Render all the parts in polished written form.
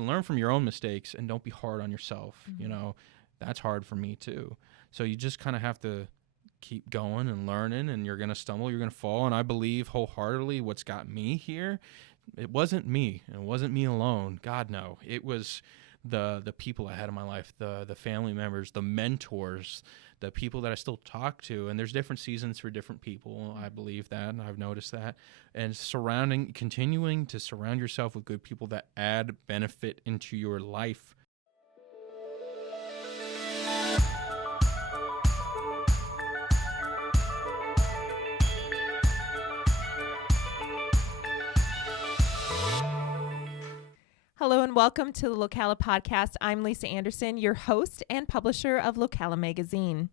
learn from your own mistakes and don't be hard on yourself. That's hard for me too. So you just kind of have to keep going and learning, and you're going to stumble, you're going to fall. And I believe wholeheartedly what's got me here, it wasn't me. It wasn't me alone. God, no. It was the people I had in my life, the family members, the mentors, the people that I still talk to. And there's different seasons for different people. I believe that, and I've noticed that. And continuing to surround yourself with good people that add benefit into your life. Hello and welcome to the Locala Podcast. I'm Lisa Anderson, your host and publisher of Locala Magazine.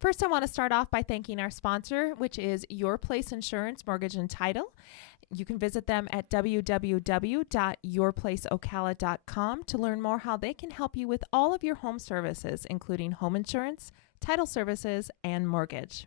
First, I want to start off by thanking our sponsor, which is Your Place Insurance, Mortgage and Title. You can visit them at www.yourplaceocala.com to learn more how they can help you with all of your home services, including home insurance, title services, and mortgage.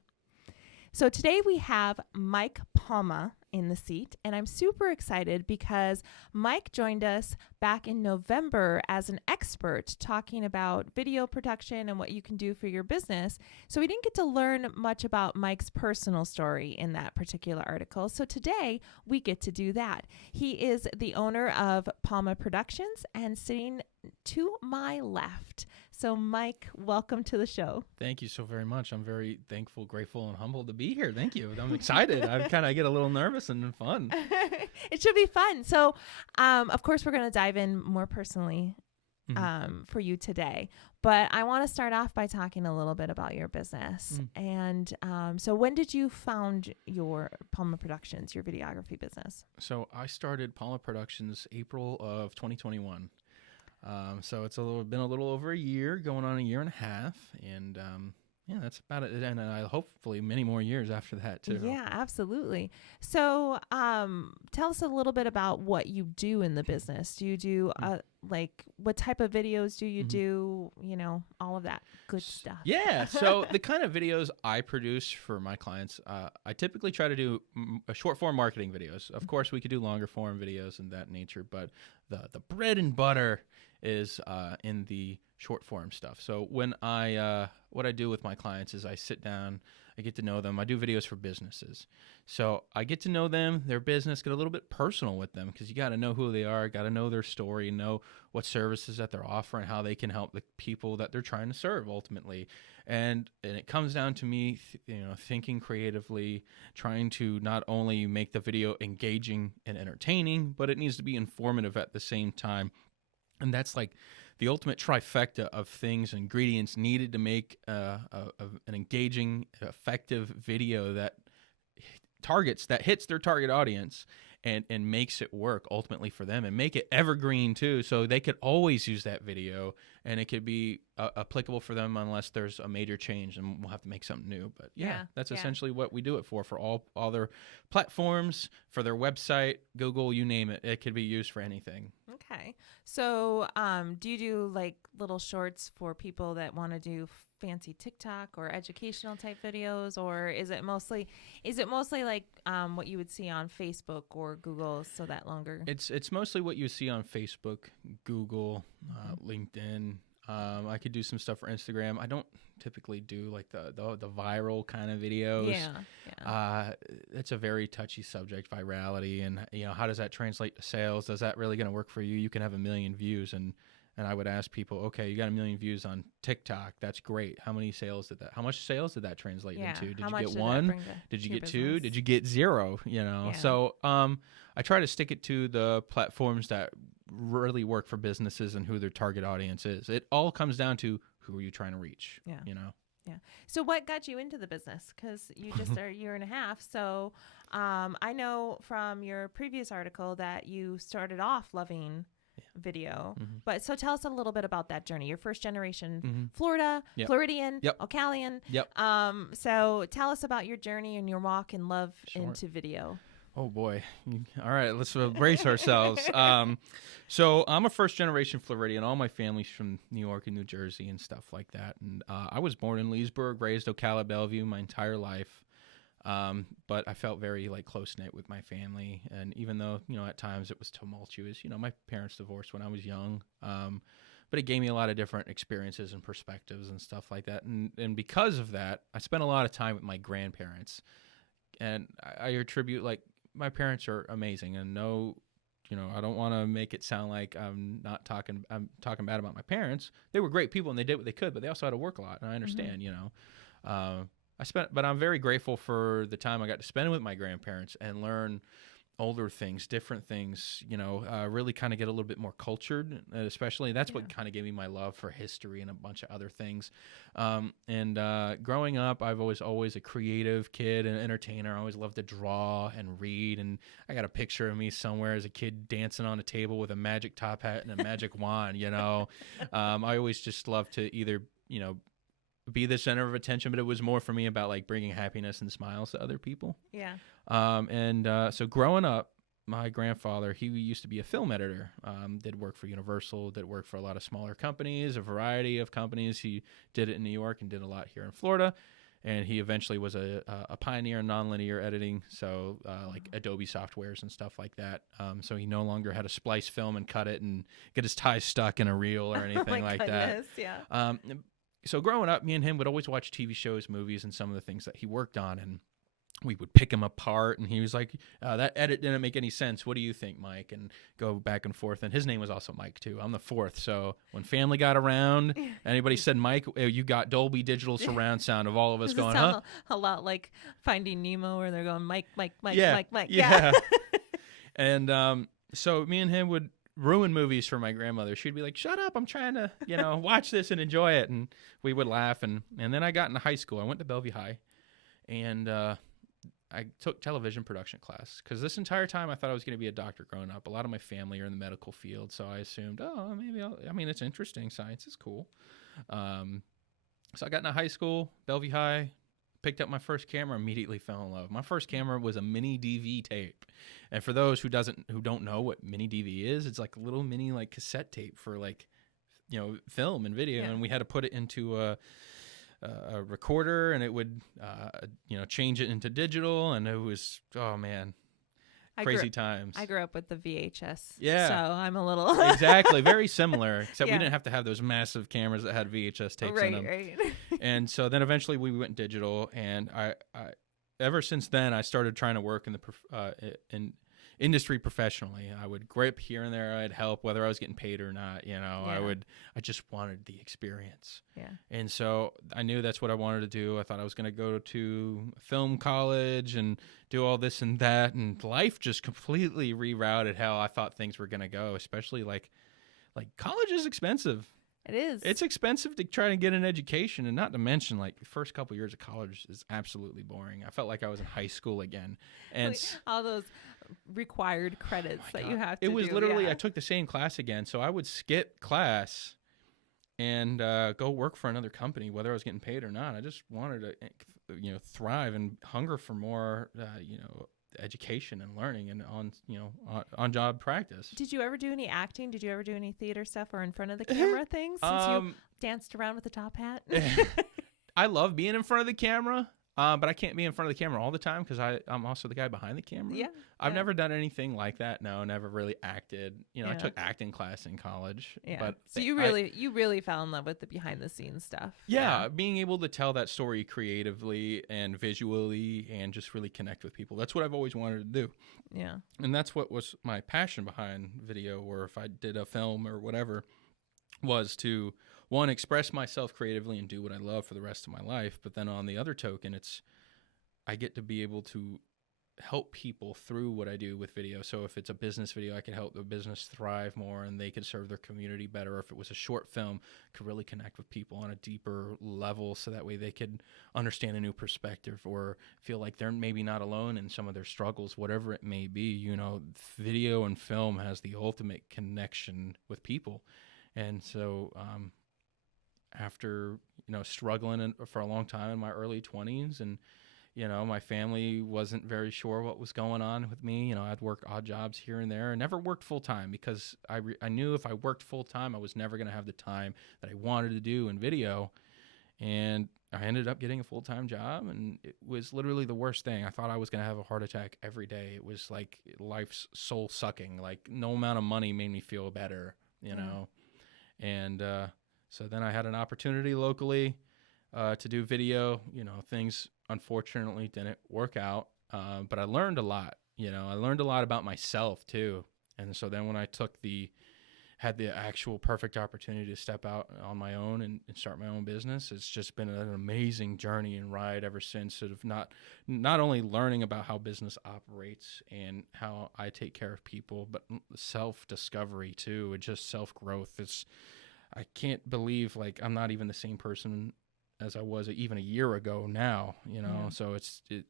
So today we have Mike Palma in the seat, and I'm super excited because Mike joined us back in November as an expert talking about video production and what you can do for your business. So we didn't get to learn much about Mike's personal story in that particular article. So today we get to do that. He is the owner of Palma Productions and sitting to my left. So Mike, welcome to the show. Thank you so very much. I'm very thankful, grateful, and humbled to be here. Thank you. I'm excited. I get a little nervous and fun. It should be fun. So, of course, we're going to dive in more personally for you today. But I want to start off by talking a little bit about your business. And so when did you found your Palma Productions, your videography business? So I started Palma Productions April of 2021. So it's been a little over a year, going on a year and a half, and that's about it. And hopefully many more years after that too. Yeah, absolutely. So tell us a little bit about what you do in the business. Do you do what type of videos do you do? All of that good stuff. Yeah. So the kind of videos I produce for my clients, I typically try to do short form marketing videos. Of course, we could do longer form videos and that nature, but the bread and butter is in the short form stuff. So when what I do with my clients is I sit down, I get to know them. I do videos for businesses. So I get to know them, their business, get a little bit personal with them, because you got to know who they are, got to know their story, know what services that they're offering, how they can help the people that they're trying to serve ultimately. And it comes down to me, thinking creatively, trying to not only make the video engaging and entertaining, but it needs to be informative at the same time. And that's like the ultimate trifecta of things, ingredients needed to make an engaging, effective video that hits their target audience and makes it work ultimately for them, and make it evergreen too, so they could always use that video and it could be applicable for them unless there's a major change and we'll have to make something new. But that's essentially what we do it for all their platforms, for their website, Google, you name it. It could be used for anything. Okay. So do you do like little shorts for people that want to do fancy TikTok or educational type videos, or is it mostly like what you would see on Facebook or Google, so that longer? It's mostly what you see on Facebook, Google, LinkedIn. I could do some stuff for Instagram. I don't typically do like the viral kind of videos. Yeah. It's a very touchy subject, virality, and how does that translate to sales? Is that really going to work for you? You can have 1 million views, and I would ask people, okay, you got 1 million views on TikTok. That's great. How much sales did that translate into? Did you get 1? Did you get 2? Did you get 0? So I try to stick it to the platforms that really work for businesses and who their target audience is. It all comes down to who are you trying to reach. Yeah. So what got you into the business? Because you just are a year and a half. So I know from your previous article that you started off loving video. But so tell us a little bit about that journey. Your first generation, Florida, Floridian, Localian. So tell us about your journey and your walk and love into video. Oh boy. All right, let's brace ourselves. So I'm a first generation Floridian. All my family's from New York and New Jersey and stuff like that. And I was born in Leesburg, raised Locala, Bellevue my entire life. But I felt very like close-knit with my family. And even though, at times it was tumultuous, my parents divorced when I was young. But it gave me a lot of different experiences and perspectives and stuff like that. And because of that, I spent a lot of time with my grandparents. And I attribute, like, my parents are amazing. And I don't want to make it sound like I'm talking bad about my parents. They were great people and they did what they could, but they also had to work a lot. And I understand, but I'm very grateful for the time I got to spend with my grandparents and learn older things, different things, really kind of get a little bit more cultured, especially that's what kind of gave me my love for history and a bunch of other things. Growing up, I've always a creative kid and entertainer. I always loved to draw and read. And I got a picture of me somewhere as a kid dancing on a table with a magic top hat and a magic wand, I always just loved to either, be the center of attention, but it was more for me about like bringing happiness and smiles to other people. Yeah. So growing up, my grandfather, he used to be a film editor, did work for Universal, did work for a lot of smaller companies, a variety of companies. He did it in New York and did a lot here in Florida. And he eventually was a pioneer in nonlinear editing, so like Adobe softwares and stuff like that. So he no longer had to splice film and cut it and get his ties stuck in a reel or anything like that. Yeah. So growing up, me and him would always watch TV shows, movies, and some of the things that he worked on, and we would pick him apart, and he was like, that edit didn't make any sense. What do you think, Mike? And go back and forth. And his name was also Mike, too. I'm the fourth. So when family got around, anybody said, Mike, you got Dolby Digital surround sound of all of us going, huh? A lot like Finding Nemo where they're going, Mike, Mike, Mike, yeah, Mike, Mike. Yeah. And so me and him would ruin movies for my grandmother. She'd be like, shut up, I'm trying to, watch this and enjoy it. And we would laugh. And then I got into high school. I went to Bellevue High, and I took television production class because this entire time I thought I was going to be a doctor growing up. A lot of my family are in the medical field, so I assumed, it's interesting. Science is cool. So I got into high school, Bellevue High, picked up my first camera, immediately fell in love. My first camera was a mini DV tape. And for those who don't know what mini DV is, it's like a little mini like cassette tape for like, film and video. Yeah. And we had to put it into a recorder, and it would, change it into digital. And it was, oh man, crazy times. I grew up with the VHS. Yeah. So I'm a little. Exactly. Very similar, except we didn't have to have those massive cameras that had VHS tapes in them. Right. And so then eventually we went digital, and I ever since then I started trying to work in the in industry professionally. I would grip here and there. I'd help whether I was getting paid or not. I just wanted the experience. Yeah. And so I knew that's what I wanted to do. I thought I was going to go to film college and do all this and that. And life just completely rerouted how I thought things were going to go, especially like college is expensive. It is. It's expensive to try to get an education, and not to mention, like, the first couple years of college is absolutely boring. I felt like I was in high school again. And all those required credits that you have to do. It was literally, yeah. I took the same class again, so I would skip class and go work for another company, whether I was getting paid or not. I just wanted to, thrive and hunger for more, education and learning and on job practice. Did you ever do any acting? Did you ever do any theater stuff or in front of the camera things since you danced around with the top hat? I love being in front of the camera, but I can't be in front of the camera all the time because I'm also the guy behind the camera. Yeah. I've never done anything like that. No, never really acted. I took acting class in college. Yeah. But so you really fell in love with the behind the scenes stuff. Yeah, being able to tell that story creatively and visually and just really connect with people. That's what I've always wanted to do. Yeah. And that's what was my passion behind video, or if I did a film or whatever, was to, one, express myself creatively and do what I love for the rest of my life. But then on the other token, I get to be able to help people through what I do with video. So if it's a business video, I can help the business thrive more and they can serve their community better. Or if it was a short film, I could really connect with people on a deeper level so that way they could understand a new perspective or feel like they're maybe not alone in some of their struggles, whatever it may be. Video and film has the ultimate connection with people. And so after, struggling for a long time in my early 20s and my family wasn't very sure what was going on with me. I'd work odd jobs here and there. I never worked full time because I knew if I worked full time, I was never going to have the time that I wanted to do in video. And I ended up getting a full-time job, and it was literally the worst thing. I thought I was going to have a heart attack every day. It was like life's soul sucking. Like no amount of money made me feel better, you know? And so then I had an opportunity locally to do video. You know, things unfortunately didn't work out, but I learned a lot. You know, I learned a lot about myself too. And so then when I had the actual perfect opportunity to step out on my own and start my own business, it's just been an amazing journey and ride ever since. Sort of not only learning about how business operates and how I take care of people, but self-discovery too, and just self-growth. I can't believe like I'm not even the same person as I was even a year ago now, you know. Yeah. So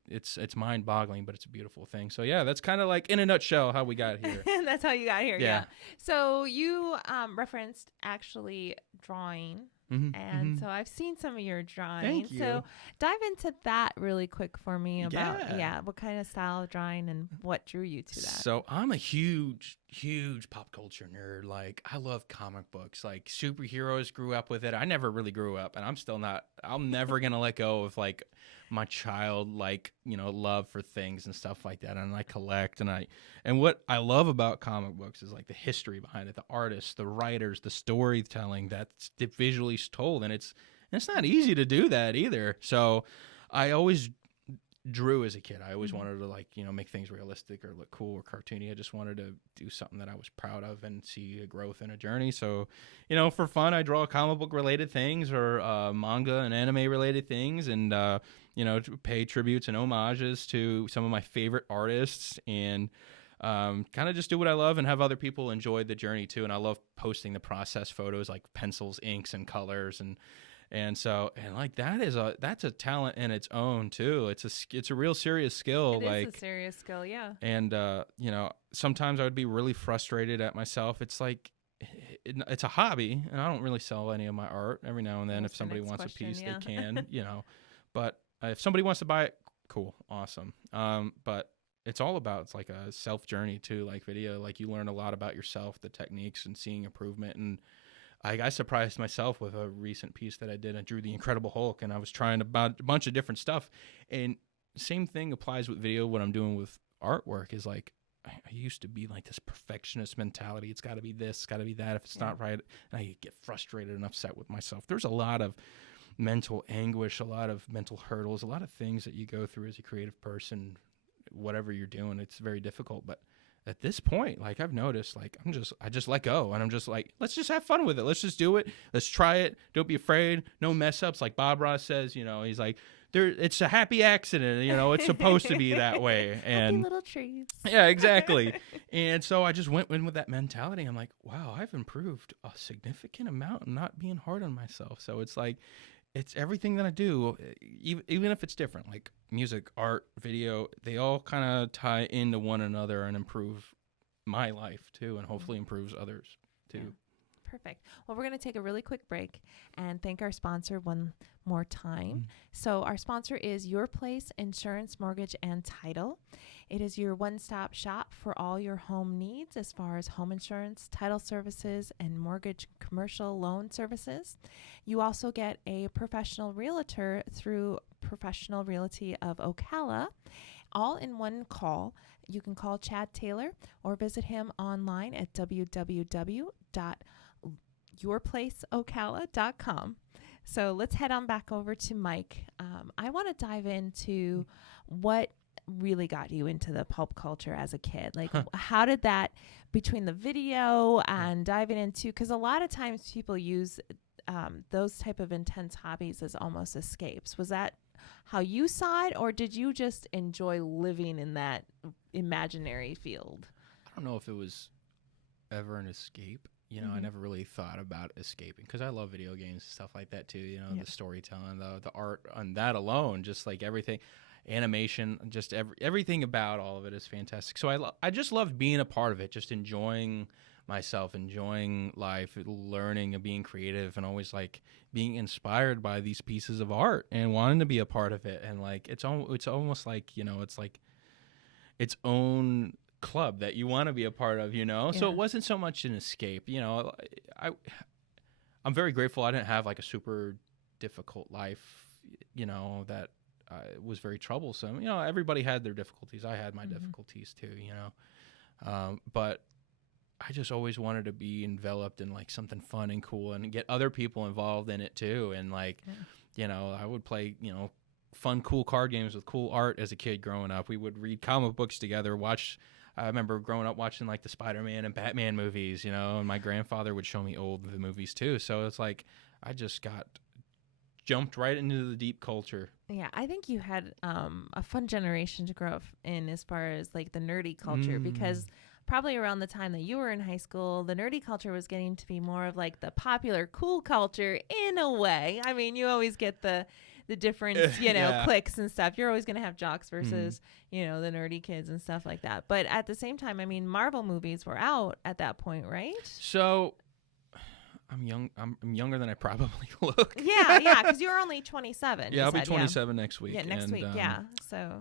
it's mind-boggling, but it's a beautiful thing. So yeah, that's kind of like in a nutshell how we got here. That's how you got here. Yeah. So you referenced actually drawing. And so I've seen some of your drawings. Thank you. So dive into that really quick for me about what kind of style of drawing and what drew you to that. So I'm a huge pop culture nerd. Like I love comic books. Like superheroes, grew up with it. I never really grew up, and I'm never gonna let go of like my childlike, you know, love for things and stuff like that. And I collect, and what I love about comic books is like the history behind it, the artists, the writers, the storytelling that's visually told, and it's not easy to do that either. So I always drew as a kid. I always wanted to like, you know, make things realistic or look cool or cartoony. I just wanted to do something that I was proud of and see a growth and a journey. So, you know, for fun, I draw comic book related things or manga and anime related things, and you know, to pay tributes and homages to some of my favorite artists, and kind of just do what I love and have other people enjoy the journey too. And I love posting the process photos, like pencils, inks, and colors, and so like that's a talent in its own too. It's a real serious skill. It is a serious skill, yeah. And you know, sometimes I would be really frustrated at myself. It's like it's a hobby, and I don't really sell any of my art. Every now and then, if somebody wants a piece, they can, you know. But if somebody wants to buy it, cool, awesome. But it's like a self journey too, like video. Like you learn a lot about yourself, the techniques, and seeing improvement. And I surprised myself with a recent piece that I did. I drew the Incredible Hulk, and I was trying a bunch of different stuff. And same thing applies with video. What I'm doing with artwork is like, I used to be like this perfectionist mentality. It's got to be this, got to be that. If it's not right, and I get frustrated and upset with myself. There's a lot of mental anguish, a lot of mental hurdles, a lot of things that you go through as a creative person, whatever you're doing. It's very difficult. But at this point, like I've noticed, like I just let go, and I'm just like, let's just have fun with it. Let's just do it. Let's try it. Don't be afraid. No mess ups. Like Bob Ross says, you know, he's like, it's a happy accident. You know, it's supposed to be that way. And happy little trees. Yeah, exactly. And so I just went in with that mentality. I'm like, wow, I've improved a significant amount in not being hard on myself. So it's like, it's everything that I do, even if it's different, like music, art, video, they all kind of tie into one another and improve my life too, and hopefully improves others too. Yeah. Perfect. Well, we're going to take a really quick break and thank our sponsor one more time. So our sponsor is Your Place Insurance, Mortgage, and Title. It is your one-stop shop for all your home needs as far as home insurance, title services, and mortgage commercial loan services. You also get a professional realtor through Professional Realty of Ocala, all in one call. You can call Chad Taylor or visit him online at www.yourplaceocala.com. So let's head on back over to Mike. I want to dive into what really got you into the pulp culture as a kid. Like, how did that, between the video and diving into, because a lot of times people use those type of intense hobbies as almost escapes. Was that how you saw it, or did you just enjoy living in that imaginary field? I don't know if it was ever an escape. You know, I never really thought about escaping because I love video games and stuff like that too. You know, the storytelling, the art on that alone, just like everything, animation, just everything about all of it is fantastic. So I just loved being a part of it, just enjoying myself, enjoying life, learning and being creative, and always like being inspired by these pieces of art and wanting to be a part of it. And like it's almost like, you know, it's like its own club that you want to be a part of, you know. So it wasn't so much an escape, you know. I'm very grateful I didn't have like a super difficult life, that was very troublesome. Everybody had their difficulties. I had my difficulties too, but I just always wanted to be enveloped in like something fun and cool and get other people involved in it too. And like, I would play, fun, cool card games with cool art as a kid growing up. We would read comic books together, I remember growing up watching like the Spider-Man and Batman movies, and my grandfather would show me the movies too. So it's like, I just got jumped right into the deep culture. Yeah, I think you had a fun generation to grow up in as far as like the nerdy culture, because probably around the time that you were in high school, the nerdy culture was getting to be more of like the popular cool culture in a way. I mean, you always get the different, cliques and stuff. You're always going to have jocks versus, the nerdy kids and stuff like that. But at the same time, I mean, Marvel movies were out at that point, right? So I'm young. I'm younger than I probably look. Yeah, because you're only 27. Yeah, I'll be 27 next week. Yeah, next week.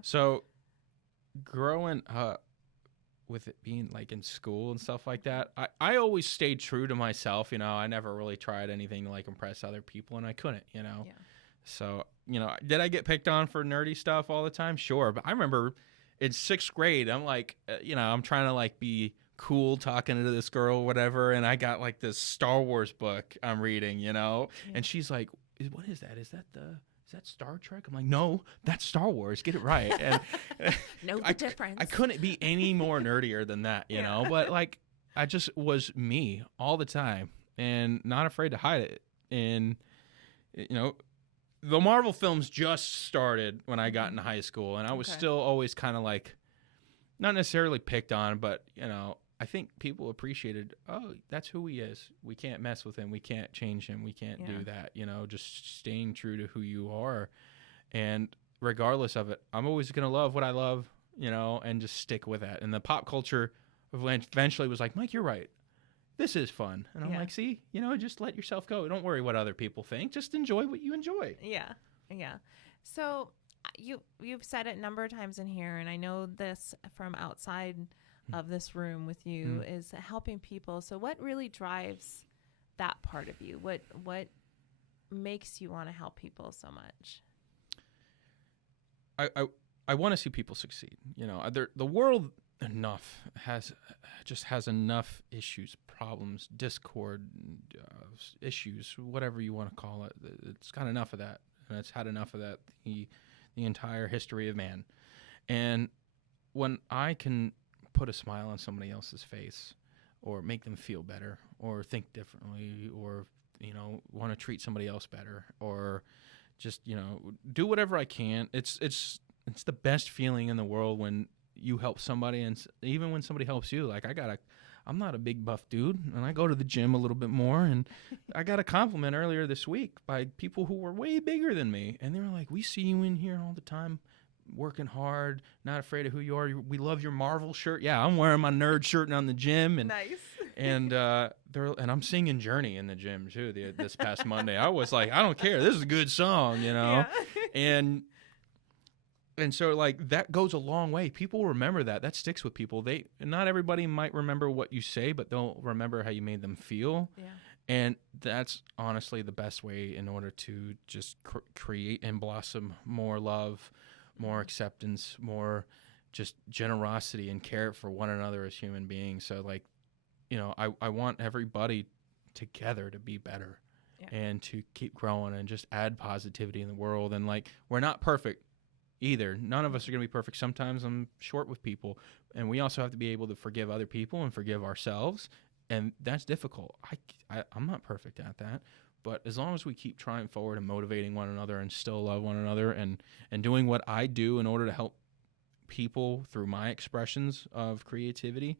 So growing up with it being like in school and stuff like that, I always stayed true to myself. I never really tried anything to like impress other people, and I couldn't. Yeah. So did I get picked on for nerdy stuff all the time? Sure, but I remember in 6th grade, I'm like, I'm trying to like be cool talking to this girl, whatever, and I got like this Star Wars book I'm reading, and she's like, "What is that? Is that Star Trek?" I'm like, "No, that's Star Wars. Get it right." And know the difference. I couldn't be any more nerdier than that, you know. But like, I just was me all the time, and not afraid to hide it. And the Marvel films just started when I got into high school, and I was still always kind of like, not necessarily picked on, but I think people appreciated, that's who he is. We can't mess with him. We can't change him. We can't do that. Just staying true to who you are. And regardless of it, I'm always going to love what I love, and just stick with that. And the pop culture eventually was like, Mike, you're right. This is fun. And I'm like, see, just let yourself go. Don't worry what other people think. Just enjoy what you enjoy. Yeah. So you've said it a number of times in here, and I know this from outside of this room with you, is helping people. So what really drives that part of you? What makes you want to help people so much? I want to see people succeed. The world has enough issues, problems, discord, issues, whatever you want to call it. It's got enough of that, and it's had enough of that the entire history of man. And when I can put a smile on somebody else's face, or make them feel better, or think differently, or want to treat somebody else better, or just do whatever I can, it's the best feeling in the world when you help somebody, and even when somebody helps you. Like, I'm not a big buff dude, and I go to the gym a little bit more, and I got a compliment earlier this week by people who were way bigger than me, and they were like, "We see you in here all the time, working hard, not afraid of who you are. We love your Marvel shirt." Yeah, I'm wearing my nerd shirt on the gym, and nice. And I'm singing Journey in the gym too. This past Monday, I was like, I don't care. This is a good song, Yeah. And so like that goes a long way. People remember that. That sticks with people. Not everybody might remember what you say, but they'll remember how you made them feel. Yeah. And that's honestly the best way in order to just create and blossom more love, more acceptance, more just generosity and care for one another as human beings. So like, I want everybody together to be better and to keep growing and just add positivity in the world. And like, we're not perfect either. None of us are going to be perfect. Sometimes I'm short with people, and we also have to be able to forgive other people and forgive ourselves. And that's difficult. I'm not perfect at that. But as long as we keep trying forward and motivating one another and still love one another and doing what I do in order to help people through my expressions of creativity,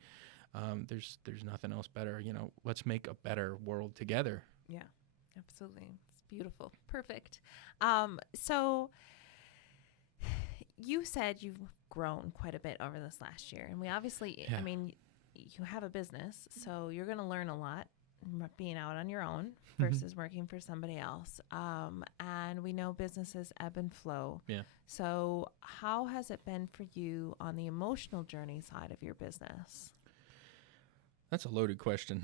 there's nothing else better. Let's make a better world together. Yeah, absolutely. It's beautiful. Perfect. So you said you've grown quite a bit over this last year, and we obviously, I mean, you have a business, so you're going to learn a lot being out on your own versus working for somebody else. And we know businesses ebb and flow. Yeah. So how has it been for you on the emotional journey side of your business? That's a loaded question.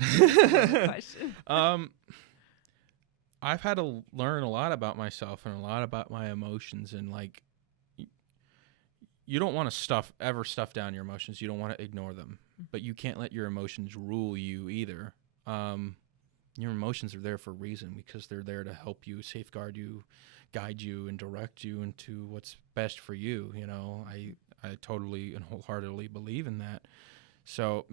I've had to learn a lot about myself and a lot about my emotions, and like you don't want to ever stuff down your emotions. You don't want to ignore them, but you can't let your emotions rule you either. Your emotions are there for a reason, because they're there to help you, safeguard you, guide you, and direct you into what's best for you. You know, I totally and wholeheartedly believe in that. So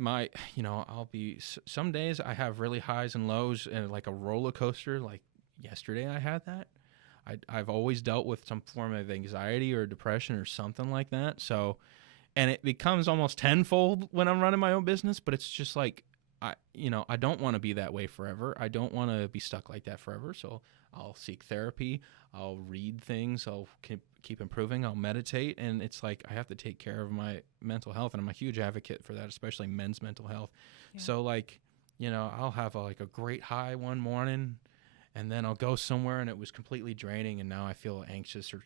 some days I have really highs and lows, and like a roller coaster. Like yesterday I had that. I've always dealt with some form of anxiety or depression or something like that. So, and it becomes almost tenfold when I'm running my own business, but it's just like, I don't want to be that way forever. I don't want to be stuck like that forever. So I'll seek therapy. I'll read things. I'll keep improving. I'll meditate. And it's like, I have to take care of my mental health. And I'm a huge advocate for that, especially men's mental health. Yeah. So like, I'll have a great high one morning, and then I'll go somewhere and it was completely draining, and now I feel anxious or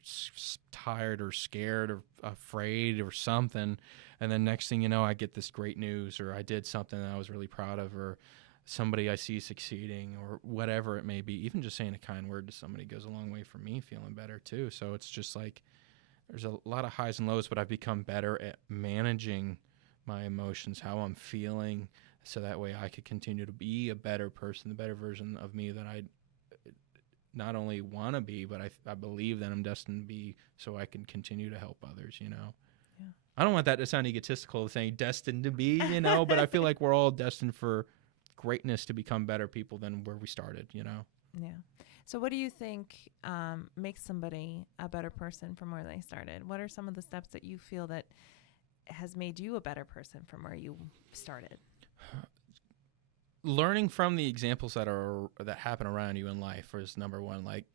tired or scared or afraid or something. And then next thing you know, I get this great news, or I did something that I was really proud of, or somebody I see succeeding, or whatever it may be. Even just saying a kind word to somebody goes a long way for me feeling better too. So it's just like there's a lot of highs and lows, but I've become better at managing my emotions, how I'm feeling, so that way I could continue to be a better person, the better version of me that I not only want to be, but I believe that I'm destined to be, so I can continue to help others, Yeah. I don't want that to sound egotistical, saying destined to be, but I feel like we're all destined for greatness, to become better people than where we started, Yeah. So what do you think makes somebody a better person from where they started? What are some of the steps that you feel that has made you a better person from where you started? Learning from the examples that happen around you in life is number one. Like,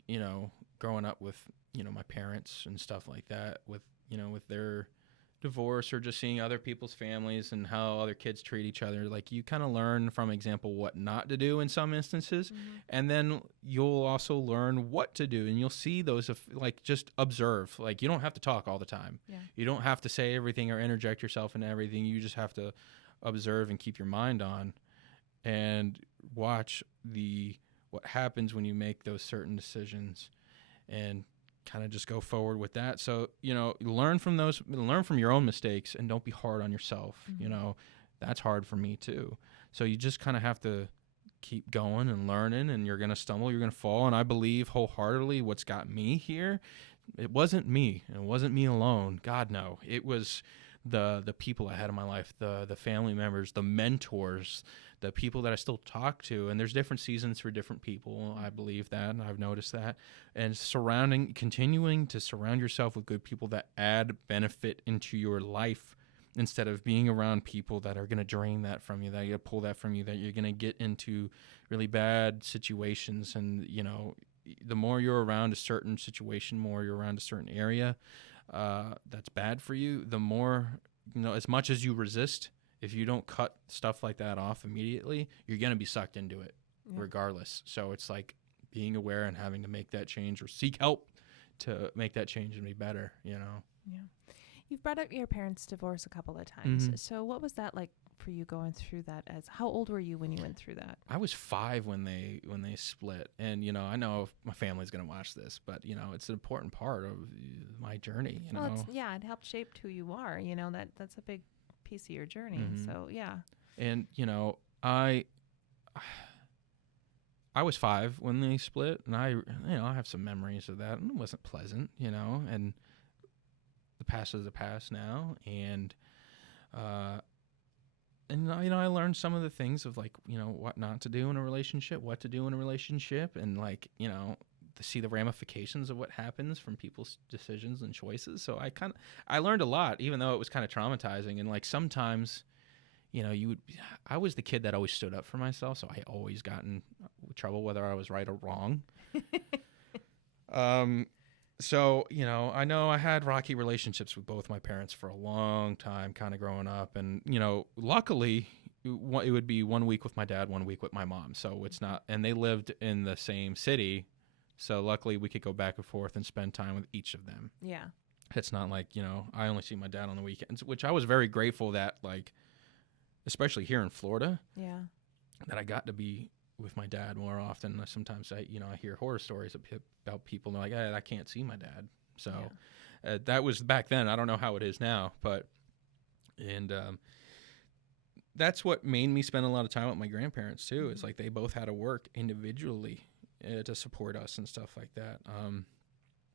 growing up with, my parents and stuff like that, with their divorce, or just seeing other people's families and how other kids treat each other. Like, you kind of learn from example what not to do in some instances. Mm-hmm. And then you'll also learn what to do, and you'll see those, just observe. Like, you don't have to talk all the time. Yeah. You don't have to say everything or interject yourself in everything. You just have to observe and keep your mind on, and watch what happens when you make those certain decisions, and kind of just go forward with that. So, learn from your own mistakes, and don't be hard on yourself. Mm-hmm. That's hard for me too. So you just kind of have to keep going and learning, and you're going to stumble, you're going to fall. And I believe wholeheartedly what's got me here, it wasn't me. It wasn't me alone. God, no. It was the people I had in my life, the family members, the mentors, the people that I still talk to. And there's different seasons for different people. I believe that, and I've noticed that. And continuing to surround yourself with good people that add benefit into your life, instead of being around people that are going to drain that from you, that are going to pull that from you, that you're going to get into really bad situations. And, the more you're around a certain situation, more you're around a certain area that's bad for you, the more, as much as you resist, if you don't cut stuff like that off immediately, you're going to be sucked into it regardless. So it's like being aware and having to make that change, or seek help to make that change and be better, Yeah. You've brought up your parents' divorce a couple of times. Mm-hmm. So what was that like for you going through that? How old were you when you went through that? I was 5 when they split. And, I know my family's going to watch this, but, it's an important part of my journey, Well, it helped shape who you are. That's a big piece of your journey. Mm-hmm. So, yeah. And, I was 5 when they split, and I have some memories of that, and it wasn't pleasant, and the past is the past now. And I learned some of the things of what not to do in a relationship, what to do in a relationship, and to see the ramifications of what happens from people's decisions and choices. So I learned a lot, even though it was kind of traumatizing. And sometimes, I was the kid that always stood up for myself. So I always got in trouble, whether I was right or wrong. So, I know I had rocky relationships with both my parents for a long time, kind of growing up. And, luckily, it would be 1 week with my dad, 1 week with my mom. So it's not, and they lived in the same city. So luckily we could go back and forth and spend time with each of them. Yeah. It's not like, I only see my dad on the weekends, which I was very grateful that, especially here in Florida. Yeah. That I got to be with my dad more often. Sometimes I hear horror stories about people and they're like, I can't see my dad. So that was back then. I don't know how it is now, but that's what made me spend a lot of time with my grandparents too. It's like they both had to work individually to support us and stuff like that,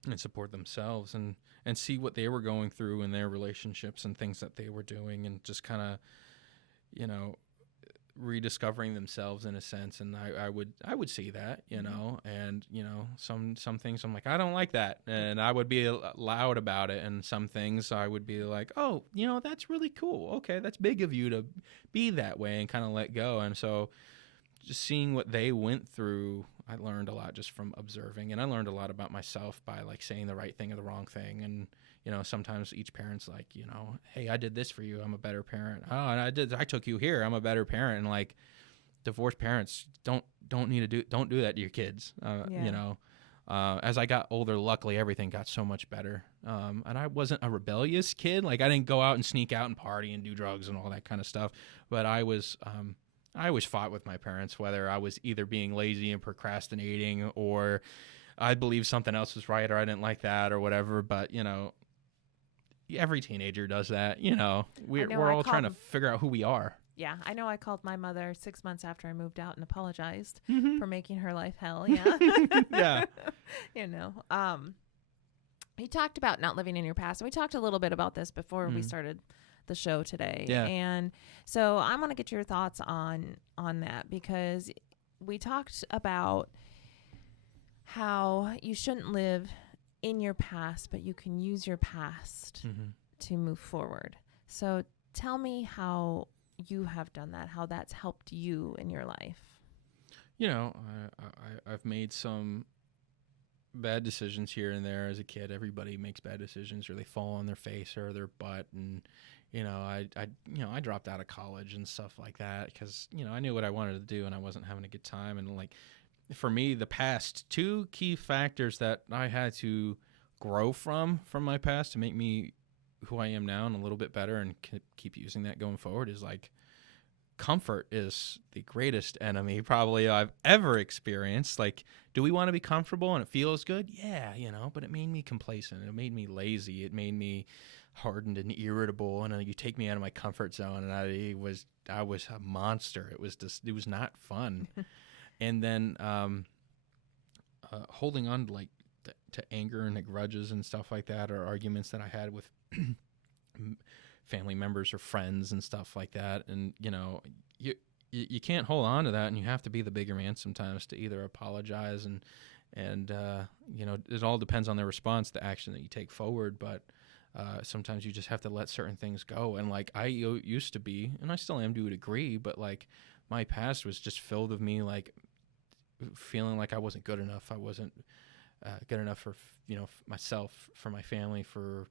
and support themselves and see what they were going through in their relationships and things that they were doing, and just kind of, rediscovering themselves in a sense. And I would see that, and some things I'm like, I don't like that, and I would be loud about it. And some things I would be like, oh, that's really cool. Okay, that's big of you to be that way, and kind of let go. And so just seeing what they went through, I learned a lot just from observing, and I learned a lot about myself by like saying the right thing or the wrong thing. And sometimes each parent's like, hey, I did this for you, I'm a better parent. Oh, and I took you here, I'm a better parent. And like, divorced parents don't do that to your kids. As I got older, luckily everything got so much better. And I wasn't a rebellious kid. Like, I didn't go out and sneak out and party and do drugs and all that kind of stuff. But I always fought with my parents, whether I was either being lazy and procrastinating, or I believed something else was right, or I didn't like that, or whatever. But every teenager does that. We're all trying to figure out who we are. Yeah, I know. I called my mother 6 months after I moved out and apologized for making her life hell. Yeah. Yeah. You talked about not living in your past, and we talked a little bit about this before we started the show today. Yeah. And so I want to get your thoughts on that, because we talked about how you shouldn't live in your past, but you can use your past to move forward. So tell me how you have done that, how that's helped you in your life. I've made some bad decisions here and there as a kid. Everybody makes bad decisions, or they fall on their face or their butt. And I dropped out of college and stuff like that because I knew what I wanted to do, and I wasn't having a good time. And like, for me, the past, two key factors that I had to grow from my past to make me who I am now and a little bit better, and keep using that going forward, is like, comfort is the greatest enemy probably I've ever experienced. Like, do we want to be comfortable and it feels good? Yeah, but it made me complacent. It made me lazy. It made me hardened and irritable. And you take me out of my comfort zone, and I was a monster. It was not fun. And then holding on to to anger and grudges and stuff like that, or arguments that I had with family members or friends and stuff like that. And you can't hold on to that, and you have to be the bigger man sometimes to either apologize and it all depends on the response, the action that you take forward. But sometimes you just have to let certain things go. And like, I used to be, and I still am to a degree, but like, my past was just filled with me like feeling like I wasn't good enough. I wasn't good enough for myself, for my family, for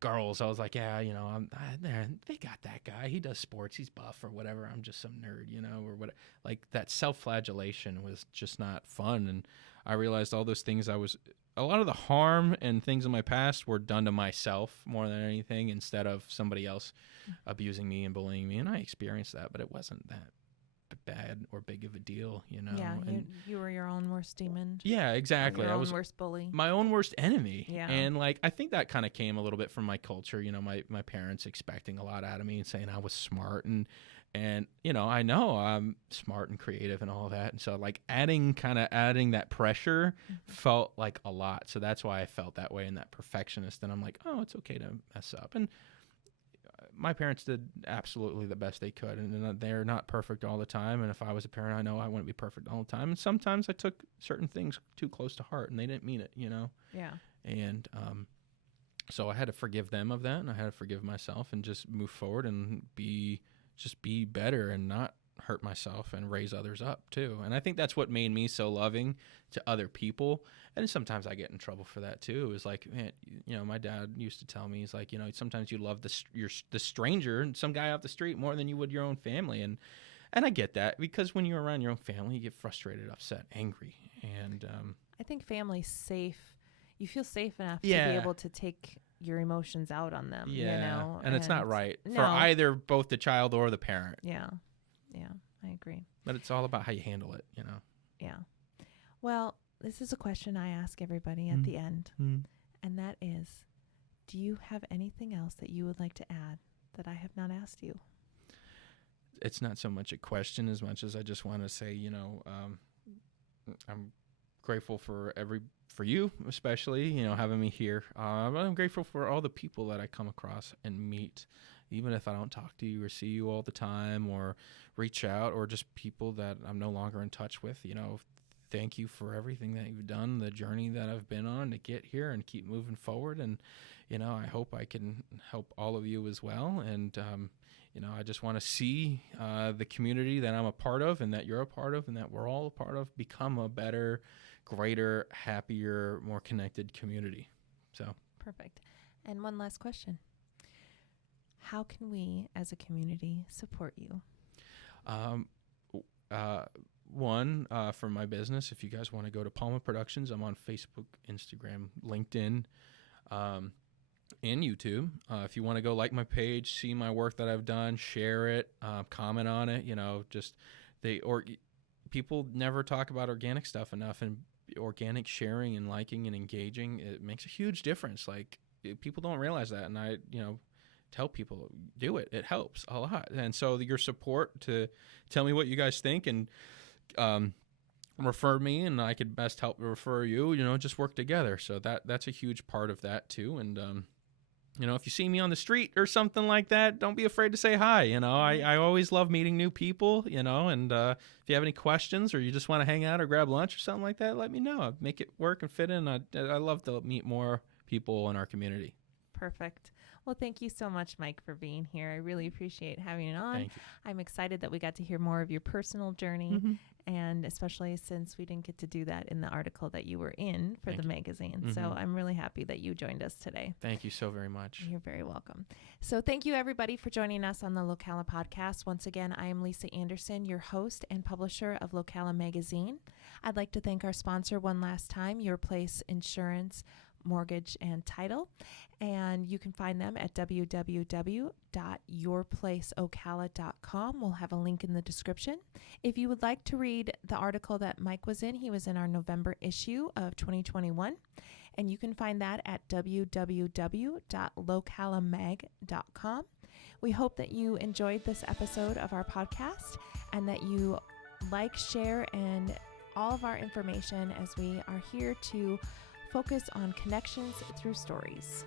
girls. I was like, yeah, they got that guy. He does sports. He's buff or whatever. I'm just some nerd, or what. Like, that self-flagellation was just not fun. And I realized all those things a lot of the harm and things in my past were done to myself more than anything, instead of somebody else abusing me and bullying me. And I experienced that, but it wasn't that bad or big of a deal, Yeah, you were your own worst demon. Yeah, exactly. Your I own was worst bully. my own worst enemy. Yeah. And like, I think that kind of came a little bit from my culture. My parents expecting a lot out of me and saying I was smart, and I know I'm smart and creative and all that. And so like, adding that pressure felt like a lot. So that's why I felt that way, and that perfectionist. And I'm like, oh, it's okay to mess up. And my parents did absolutely the best they could, and they're not perfect all the time. And if I was a parent, I know I wouldn't be perfect all the time. And sometimes I took certain things too close to heart, and they didn't mean it, Yeah. And so I had to forgive them of that, and I had to forgive myself, and just move forward and be better, and not hurt myself, and raise others up too. And I think that's what made me so loving to other people. And sometimes I get in trouble for that too. It's like, man, my dad used to tell me, he's like, sometimes you love the stranger and some guy off the street more than you would your own family. And I get that, because when you're around your own family, you get frustrated, upset, angry. And I think family's safe. You feel safe enough to Yeah. be able to take your emotions out on them. yeah, and it's not right No. for either both the child or the parent. Yeah. Yeah. I agree. But it's all about how you handle it, Yeah. Well, this is a question I ask everybody at the end, and that is, do you have anything else that you would like to add that I have not asked you? It's not so much a question as much as I just want to say, I'm grateful for you, especially, having me here. I'm grateful for all the people that I come across and meet, even if I don't talk to you or see you all the time or reach out, or just people that I'm no longer in touch with. Thank you for everything that you've done, the journey that I've been on to get here and keep moving forward. And, I hope I can help all of you as well. And, I just want to see the community that I'm a part of and that you're a part of and that we're all a part of become a better, greater, happier, more connected community. So Perfect. And one last question. How can we as a community support you? One, for my business, if you guys want to go to Palma Productions, I'm on Facebook, Instagram, LinkedIn, and YouTube. If you want to go like my page, see my work that I've done, share it, comment on it, people never talk about organic stuff enough, and organic sharing and liking and engaging, it makes a huge difference. Like, people don't realize that. And I, tell people, do it. It helps a lot. And so your support to tell me what you guys think and refer me, and I could best help refer you, just work together. So that's a huge part of that too. And, if you see me on the street or something like that, don't be afraid to say hi. I always love meeting new people, and if you have any questions or you just want to hang out or grab lunch or something like that, let me know. I'll make it work and fit in. I love to meet more people in our community. Perfect. Well, thank you so much, Mike, for being here. I really appreciate having you on. Thank you. I'm excited that we got to hear more of your personal journey, and especially since we didn't get to do that in the article that you were in for the magazine. So I'm really happy that you joined us today. Thank you so very much. You're very welcome. So thank you, everybody, for joining us on the Locala Podcast. Once again, I am Lisa Anderson, your host and publisher of Locala Magazine. I'd like to thank our sponsor one last time, Your Place Insurance, Mortgage and Title, and you can find them at www.yourplaceocala.com. We'll have a link in the description. If you would like to read the article that Mike was in, he was in our November issue of 2021, and you can find that at www.localamag.com. We hope that you enjoyed this episode of our podcast and that you like, share, and all of our information, as we are here to focus on connections through stories.